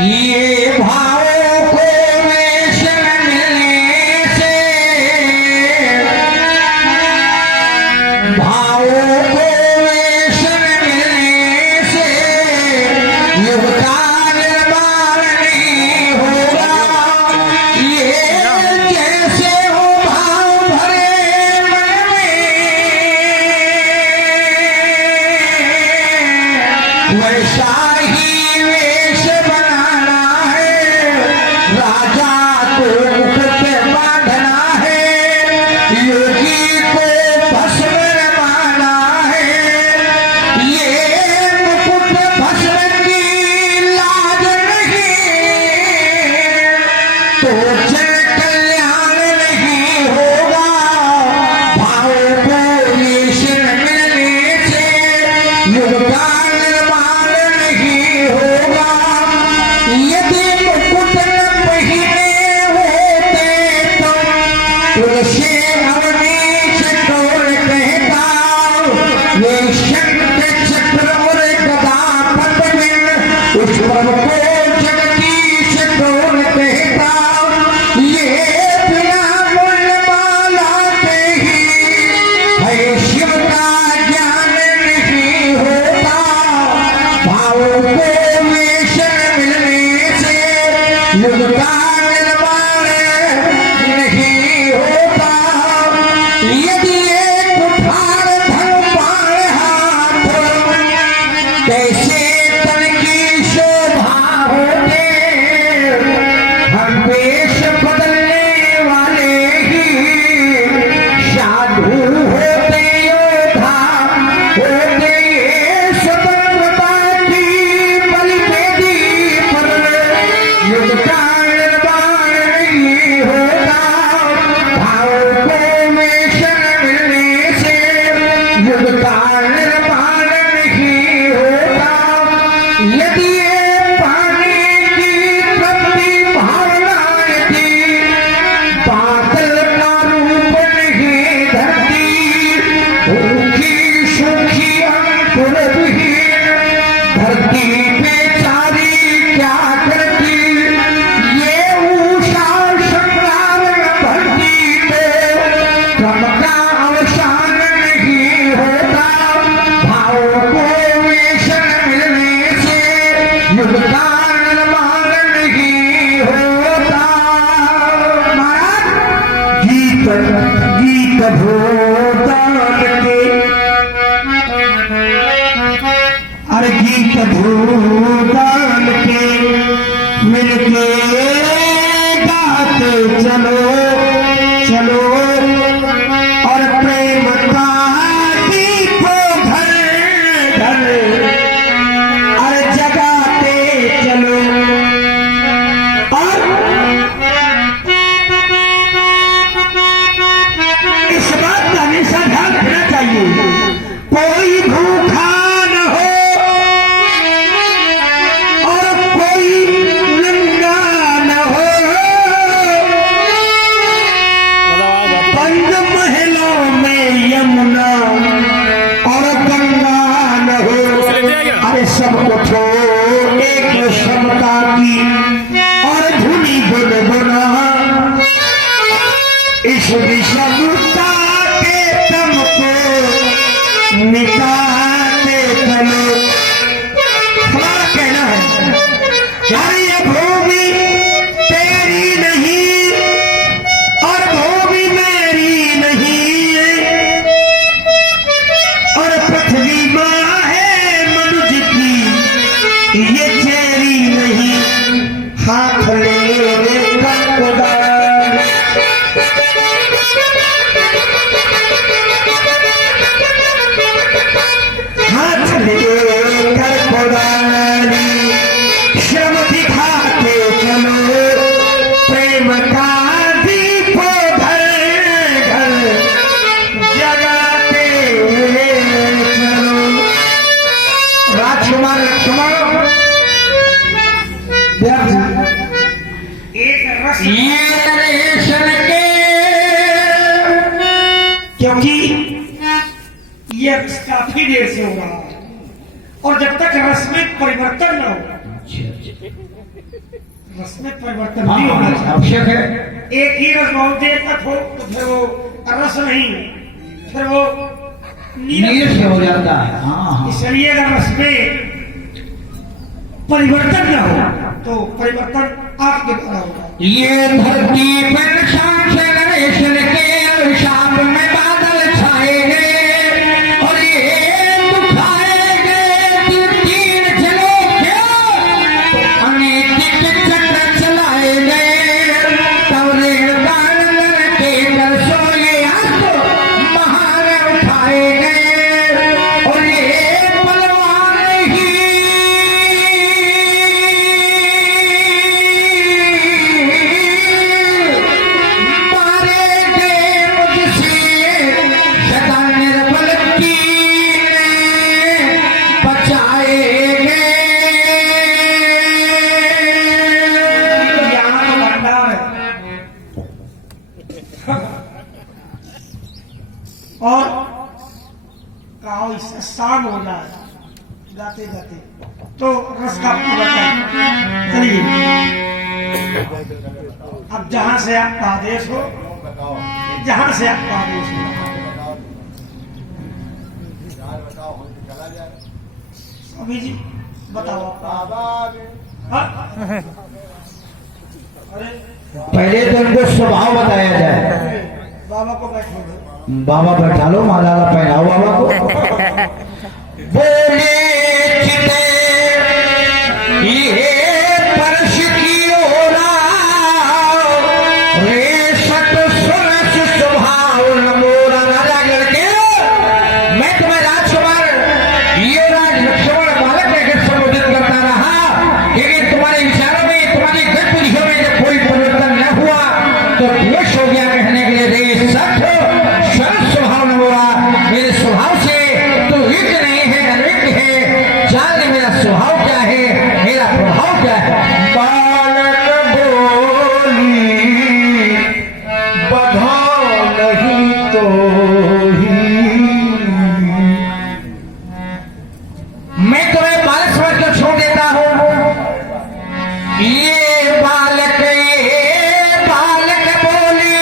ये भावों को वेश मिलने से, भावों को वेश मिलने से युग का निर्माण नहीं होगा। ये जैसे हो भाव भरे मन में, वैसा ही वेश बनाना है। राजा को मुकुट बांधना है, योगी को भस्म रमाना है। ये मुकुट भस्म की लाज नहीं तो जन कल्याण नहीं होगा। भावों को वेश मिलने से युग का निर्माण नहीं होगा। यदि मुकुट न पहिने होते तो तुलसी अवनीश कौन कहता। ये शंख चक्र और गदा पद्म उस पर को जगदीश कौन कहता। ये बिना मूल्यमाला के ही है शिव का ज्ञान नहीं होता। भावों को वेश मिलने से युग का निर्माण नहीं होता। यदि एक कुठार धन बाण हाथ, कैसे तन की शोभा होते। हम वेश बदलने वाले ही साधु होते, योद्धा होते। ये स्वतंत्रता की बलिवेदी पर युग का निर्माण नहीं होता। भावों को वेश मिलने से युग का निर्माण नहीं होता। यदि ये पानी की प्रति भावनाएं थी, बादल का रूप नहीं धरती। भूखी सूखी अंकुर विहीन धरती बेचारी क्या करती। ये उषा संग्राम न भरती तो क्रम का अवसान नहीं होता। भावों को वेश मिलने से युग का निर्माण नहीं होता। महाराज गीत गीत भूतान के, अरे गीत भूतान के मिलके गाते चलो चलो। और प्रेम का दीप घर घर अरे जगाते चलो। और इस बात का हमेशा ध्यान रखना चाहिए, कोई भूखा न हो और कोई नंगा न हो। बंद महलों में यमुना और गंगा न हो। अरे सबको छोड़ एक समता की और धुनी गुनगुना। इस विषमता के दम को मिटाते चलो। हमारा कहना है यार ये भूमि तेरी नहीं और भूमि मेरी नहीं है। और पृथ्वी माँ है मनुज की, ये चेरी नहीं। हाथ ले कुदाल, हाथ लेकर कुदाली श्रम दिखाते चलो। प्रेम का दीप घर घर जगाते चलो। राजकुमार लक्ष्मण क्योंकि ये काफी देर से हो रहा है और जब तक रस में परिवर्तन न हो रस में परिवर्तन नहीं होना चाहिए, आवश्यक है। एक ही रस बहुत देर तक हो तो फिर वो रस नहीं, फिर वो नीरस हो जाता है। हाँ। इसलिए अगर रस में परिवर्तन न हो तो परिवर्तन आपके द्वारा होगा। ये धरती पर शाम से नरेशन के अभिशाप में बादल छाएंगे और ये दुखाएंगे तीन चलो क्या अनैतिक चक्र चलाएंगे तब ऋण दान के कर सोए आपको महान उठाएंगे और ये बलवान ही और कहो इससे शाम हो जाए गाते गाते तो रस का परिवर्तन। चलिए अब जहां से आपका आदेश हो, जहां से आपका आदेश हो। स्वामी जी बताओ हाँ? अरे पहले तो उनको स्वभाव बताया जाए। बाबा को बैठो दो। बाबा बैठा लो, माला पहनाओ बाबा को। बोले चिते ये परश की ओरा रे सत सुन स्वभाव नमोरा राजा करके मैं तुम्हें राजकुमार ये राज लक्ष्मण बालक कहकर संबोधित करता रहा, लेकिन तुम्हारे विचारों में तुम्हारी गतिविधियों में जब कोई परिवर्तन न हुआ तो दोष हो गया कहने के लिए रे सत मेरे स्वभाव से तो युक्त नहीं है, अनविक्त है। जान ले मेरा स्वभाव क्या है, मेरा प्रभाव क्या है। बालक बोली बधाओ नहीं तो ही मैं तुम्हें बालक समझ कर छोड़ देता हूं। ये बालक बोली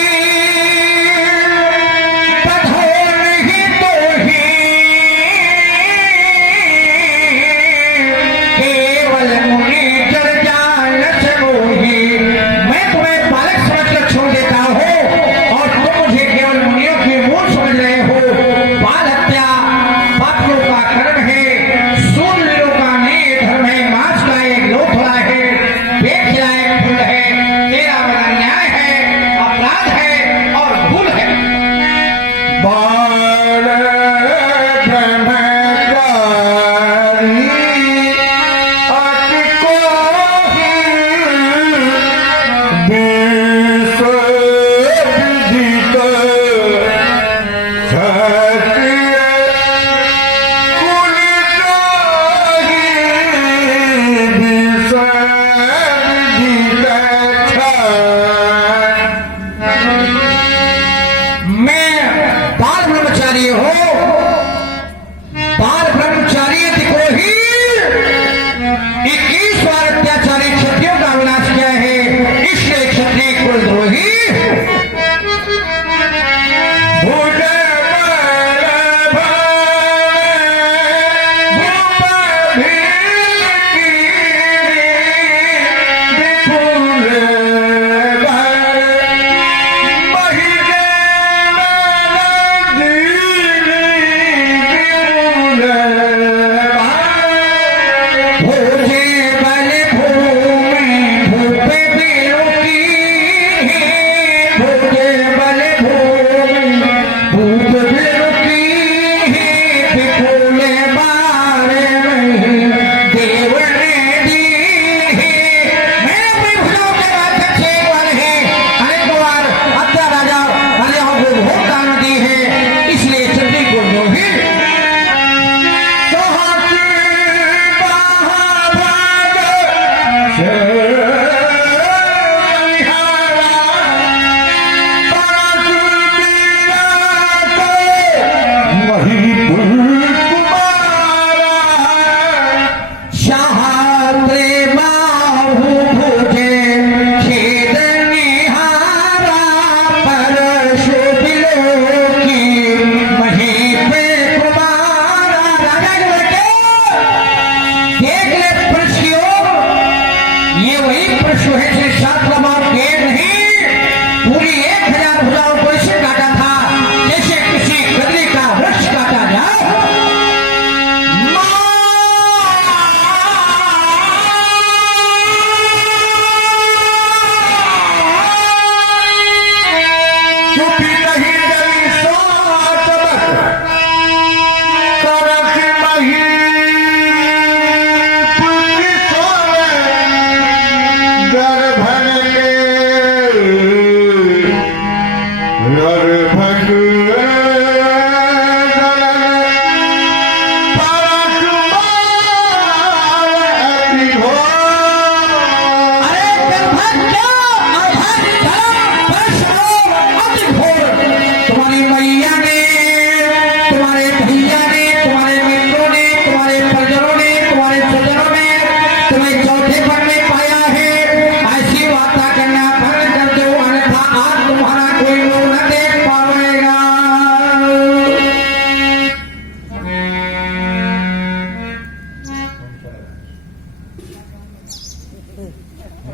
ये वही पशु है जिसे 7 लंबार के नहीं पूरी 1000 भुजाओं को इसे काटा था जैसे किसी कदली का वृक्ष काटा जाए।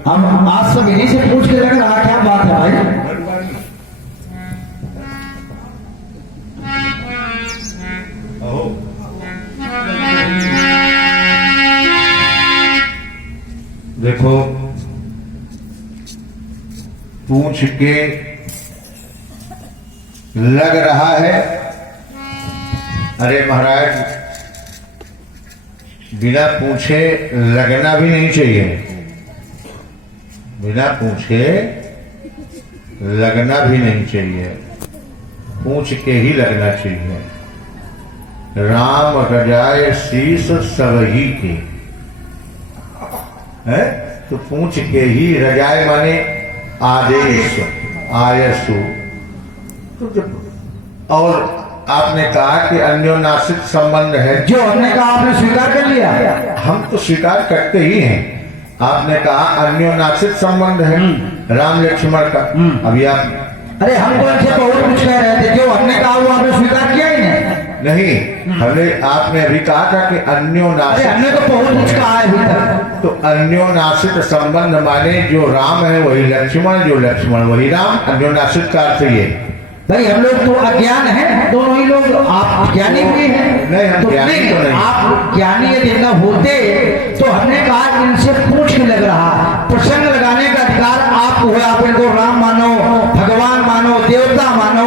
हम आज सब इन्हीं से पूछ के लग रहा क्या बात है भाई। देखो पूछ के लग रहा है, अरे महाराज बिना पूछे लगना भी नहीं चाहिए, बिना पूछे लगना भी नहीं चाहिए, पूछ के ही लगना चाहिए। राम रजाए शीस सबही के है, तो पूछ के ही रजाए माने आदेश आयसु। तो जब और आपने कहा कि अन्योनाश्रित संबंध है, जो हमने कहा आपने स्वीकार कर लिया। हम तो स्वीकार करते ही हैं। आपने कहा अन्योनाश्रित संबंध है राम लक्ष्मण का। अभी आप अरे हम तो इनसे बहुत कुछ कह रहे थे, जो हमने कहा वो आपने स्वीकार किया ही नहीं। हमने आपने अभी कहा था कि अन्योनाश्रित, हमने तो बहुत कुछ कहा है अभी तक। तो अन्योनाश्रित संबंध माने जो राम है वही लक्ष्मण, जो लक्ष्मण वही राम। अन्योनाश्रित का अर्थ ये भाई हम लोग तो अज्ञान है दोनों ही लोग, आप ज्ञानी भी हैं। नहीं हम ज्ञानी तो नहीं। आप ज्ञानी यदि न होते तो हमने कहा इनसे पूछ के लग रहा, प्रसंग लगाने का अधिकार आपको है। आप इनको राम मानो, भगवान मानो, देवता मानो,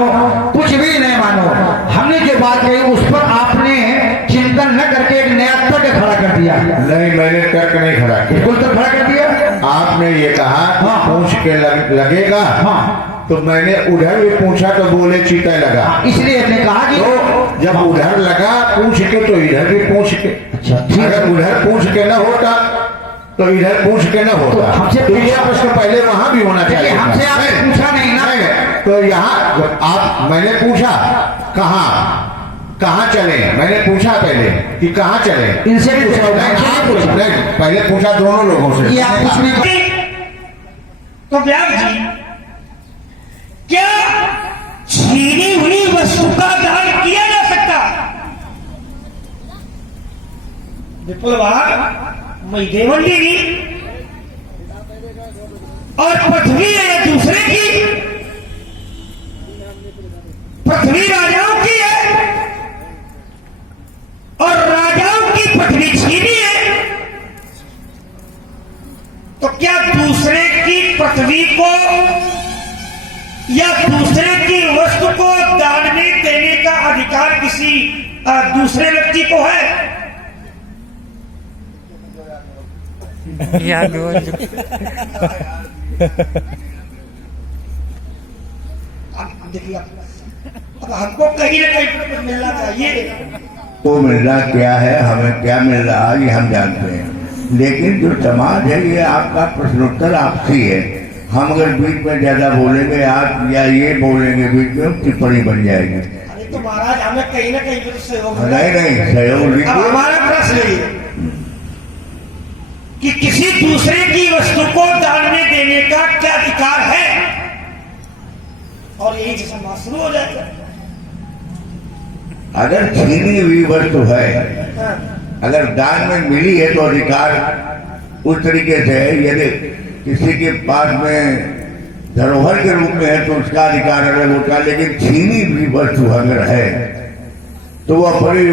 कुछ भी नहीं मानो। हमने जो बात कही उस पर आपने चिंतन न करके एक नया तर्क खड़ा कर दिया। नहीं मैंने तर्क नहीं खड़ा किया, बिल्कुल तर्क खड़ा कर दिया। आपने ये कहा पूछ के लगेगा, हाँ तो मैंने उधर भी पूछा तो बोले चीता लगा, इसलिए हमने कहा कि तो जब उधर लगा पूछ के तो इधर भी पूछ के। अच्छा अगर उधर पूछ के न होता तो इधर पूछ के न होता। हमसे तो ये प्रश्न पहले वहां भी होना चाहिए। हमसे आपने पूछा नहीं ना, तो यहाँ आप मैंने पूछा कहाँ चले, मैंने पूछा पहले कि कहाँ चले, इनसे पूछा नहीं पहले पूछा दोनों लोगों से। तो व्यास जी क्या छीनी हुई वस्तु का दान किया जा सकता? विपुलवान मई देवंडी की और पृथ्वी है दूसरे की, पृथ्वी राजाओं की है और राजाओं की पृथ्वी छीनी है, तो क्या दूसरे की पृथ्वी को या दूसरे की वस्तु को दान में देने का अधिकार किसी दूसरे व्यक्ति को है? देखिए अब हमको कहीं ना कहीं कुछ मिलना चाहिए। वो मिल रहा क्या है, हमें क्या मिल रहा है ये हम जानते हैं, लेकिन जो समाज है ये आपका प्रश्नोत्तर आपसी है। हम अगर बीच में ज्यादा बोलेंगे आप या ये बोलेंगे बीच में टिप्पणी बन जाएगी। अरे तो महाराज हमें कहीं ना कहीं तो सहयोग नहीं सहयोग। अब हमारा प्रश्न ये कि किसी दूसरे की वस्तु को दान में देने का क्या अधिकार है, और यही से संवाद शुरू हो जाएगा। अगर छीनी हुई वस्तु है, अगर दान में मिली है तो अधिकार उस तरीके से यदि किसी के पास में धरोहर के रूप में है तो उसका अधिकार अलग होता है, लेकिन छीनी हुई वस्तु अगर है तो वह बड़ी